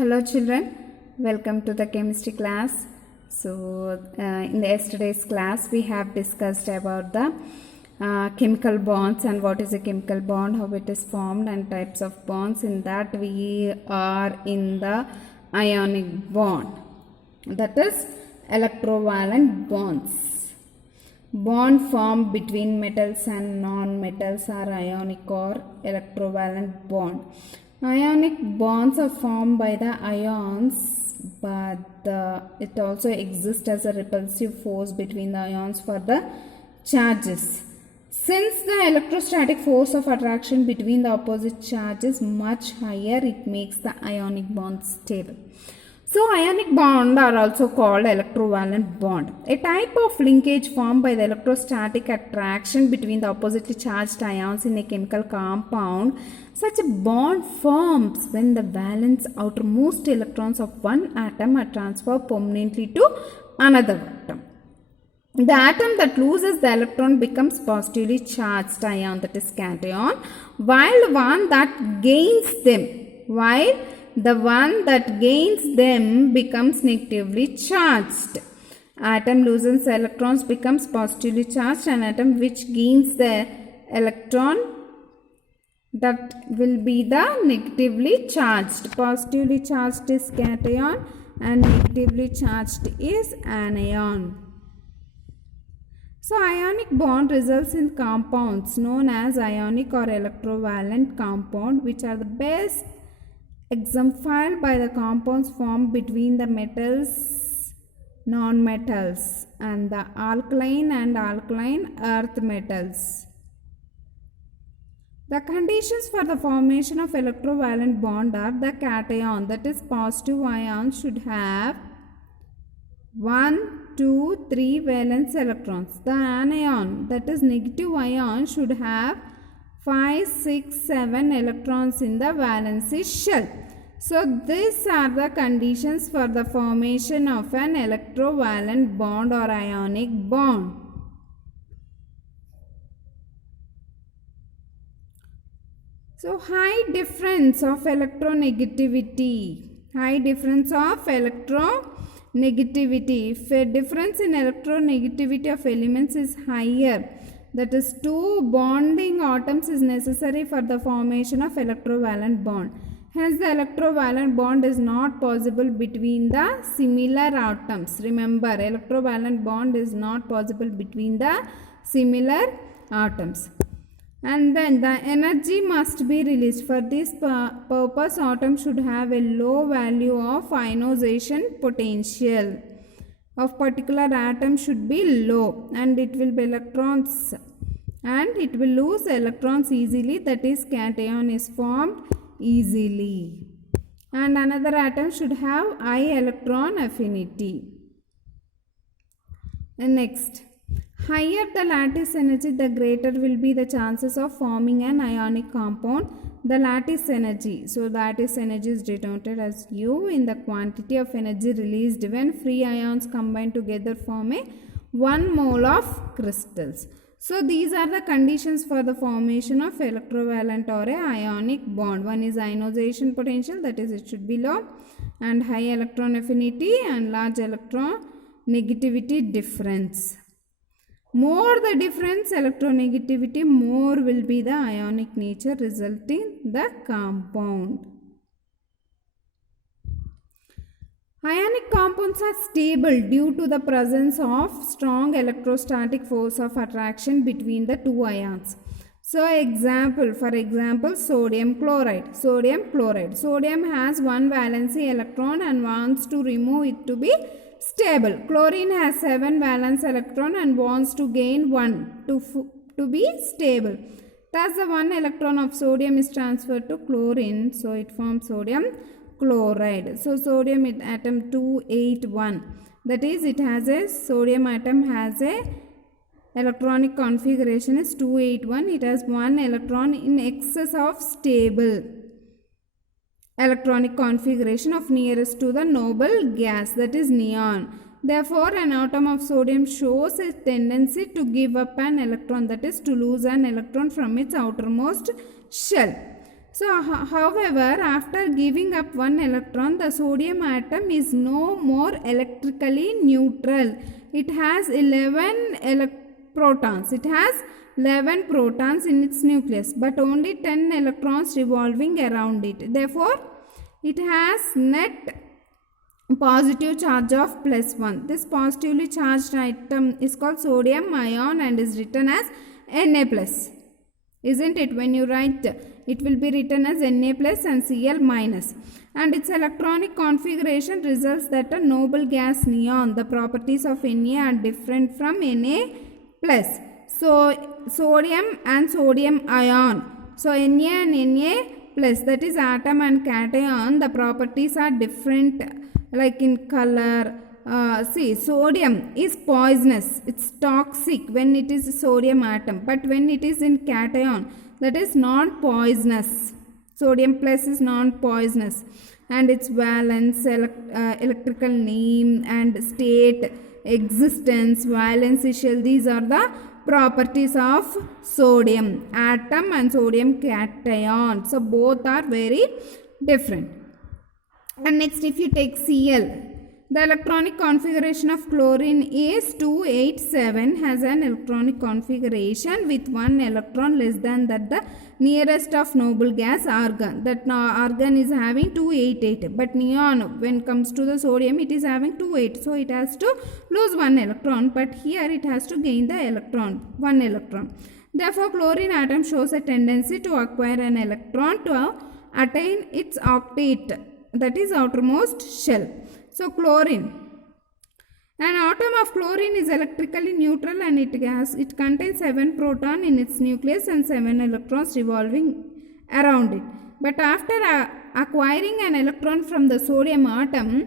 Hello children, welcome to the chemistry class. In the yesterday's class we have discussed about the chemical bonds and what is a chemical bond, how it is formed and types of bonds. In that we are in the ionic bond, that is electrovalent bonds. Bond formed between metals and non-metals are ionic or electrovalent bond. Ionic bonds are formed by the ions, but it also exists as a repulsive force between the ions for the charges. Since the electrostatic force of attraction between the opposite charges is much higher, it makes the ionic bond stable. So, ionic bonds are also called electrovalent bond. A type of linkage formed by the electrostatic attraction between the oppositely charged ions in a chemical compound. Such a bond forms when the valence outermost electrons of one atom are transferred permanently to another atom. The atom that loses the electron becomes positively charged ion, that is cation, while the one that gains them becomes negatively charged. Atom loses electrons becomes positively charged, and atom which gains the electron, that will be the negatively charged. Positively charged is cation and negatively charged is anion. So, ionic bond results in compounds known as ionic or electrovalent compound, which are the best exemplified by the compounds formed between the metals, non-metals, and the alkaline and alkaline earth metals. The conditions for the formation of electrovalent bond are: the cation, that is positive ion, should have 1, 2, 3 valence electrons. The anion, that is negative ion, should have 5, 6, 7 electrons in the valency shell. So, these are the conditions for the formation of an electrovalent bond or ionic bond. So, high difference of electronegativity. If a difference in electronegativity of elements is higher, that is 2 bonding atoms is necessary for the formation of electrovalent bond. Hence, the electrovalent bond is not possible between the similar atoms. Remember, electrovalent bond is not possible between the similar atoms. And then the energy must be released. For this purpose, atom should have a low value of ionization potential of particular atom should be low, and it will be electrons, and it will lose electrons easily, that is cation is formed easily, and another atom should have high electron affinity. And next, higher the lattice energy, the greater will be the chances of forming an ionic compound. The lattice energy, so lattice energy is denoted as U in the quantity of energy released when free ions combine together form a 1 mole of crystals. So, these are the conditions for the formation of electrovalent or a ionic bond. One is ionization potential, that is it should be low, and high electron affinity and large electron negativity difference. More the difference electronegativity, more will be the ionic nature resulting the compound. Ionic compounds are stable due to the presence of strong electrostatic force of attraction between the two ions. So, for example, sodium chloride. Sodium has 1 valency electron and wants to remove it to be stable. Chlorine has 7 valence electron and wants to gain 1 to be stable. Thus, the 1 electron of sodium is transferred to chlorine, so it forms sodium chloride. So, sodium atom 281, that is it has a sodium atom has a electronic configuration is 281. It has 1 electron in excess of stable electronic configuration of nearest to the noble gas, that is neon. Therefore, an atom of sodium shows a tendency to give up an electron, that is to lose an electron from its outermost shell. So however, after giving up one electron, the sodium atom is no more electrically neutral. It has 11 protons. It has 11 protons in its nucleus, but only 10 electrons revolving around it. Therefore, it has net positive charge of +1. This positively charged atom is called sodium ion and is written as Na+. Isn't it? When you write, it will be written as Na plus and Cl minus. And its electronic configuration results that a noble gas neon, the properties of Na are different from Na plus. So, sodium and sodium ion. So, Na and Na plus, that is atom and cation, the properties are different, like in color. See, sodium is poisonous. It's toxic when it is sodium atom. But when it is in cation, that is non-poisonous. Sodium plus is non-poisonous. And its valence, electrical name and state, existence, valency shell, these are the properties of sodium atom and sodium cation. So both are very different. And next, if you take Cl, the electronic configuration of chlorine is 287, has an electronic configuration with one electron less than that the nearest of noble gas argon. That argon is having 288, but neon, when comes to the sodium, it is having 28. So it has to lose one electron, but here it has to gain the electron, one electron. Therefore, chlorine atom shows a tendency to acquire an electron to attain its octet, that is outermost shell. So chlorine, an atom of chlorine is electrically neutral and it contains 7 protons in its nucleus and 7 electrons revolving around it. But after acquiring an electron from the sodium atom,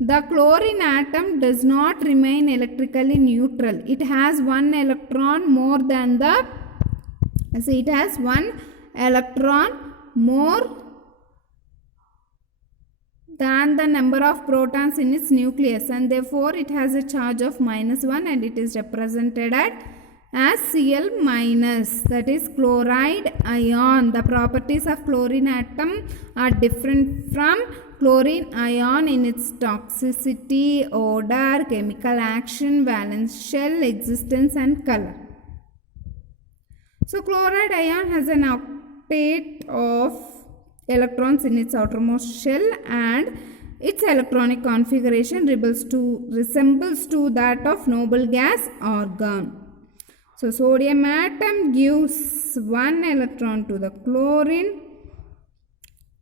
the chlorine atom does not remain electrically neutral. It has one electron more than the, so it has one electron more than the number of protons in its nucleus, and therefore it has a charge of -1 and it is represented as Cl minus, that is chloride ion. The properties of chlorine atom are different from chlorine ion in its toxicity, odor, chemical action, valence shell, existence and color. So chloride ion has an octet of electrons in its outermost shell and its electronic configuration resembles to that of noble gas argon. So sodium atom gives one electron to the chlorine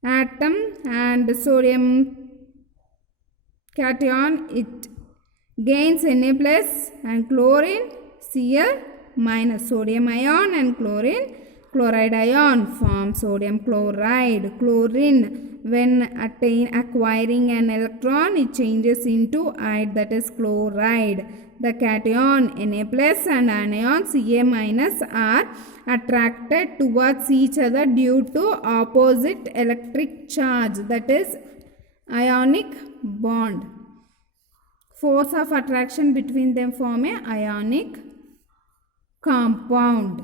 atom and sodium cation, it gains Na plus and chlorine Cl minus. Sodium ion and chloride ion form sodium chloride. Chlorine, when acquiring an electron, it changes into ide, that is chloride. The cation Na plus and anion Ca minus are attracted towards each other due to opposite electric charge, that is ionic bond. Force of attraction between them form a ionic compound.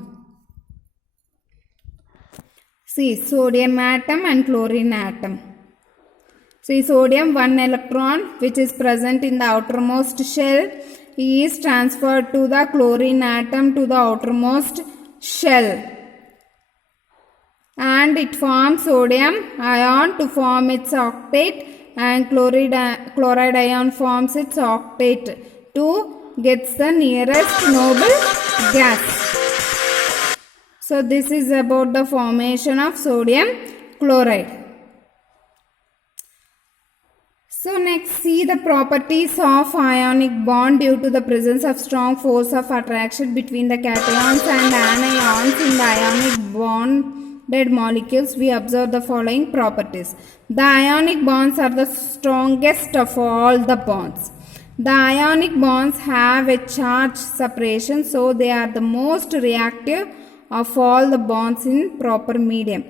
See, sodium atom and chlorine atom. See, sodium, one electron which is present in the outermost shell is transferred to the chlorine atom to the outermost shell and it forms sodium ion to form its octet, and chloride ion forms its octet to get the nearest noble gas. So this is about the formation of sodium chloride. So next, see the properties of ionic bond. Due to the presence of strong force of attraction between the cations and anions in the ionic bonded molecules, we observe the following properties. The ionic bonds are the strongest of all the bonds. The ionic bonds have a charge separation, so they are the most reactive of all the bonds in proper medium.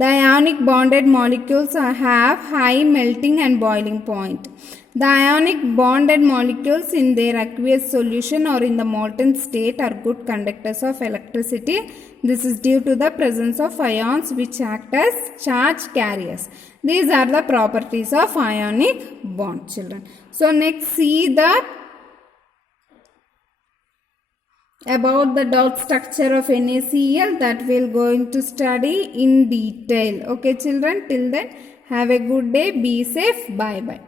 The ionic bonded molecules have high melting and boiling point. The ionic bonded molecules in their aqueous solution or in the molten state are good conductors of electricity. This is due to the presence of ions which act as charge carriers. These are the properties of ionic bond, children. So next, see the about the dot structure of NaCl that we will going to study in detail. Okay children, till then have a good day, be safe, bye bye.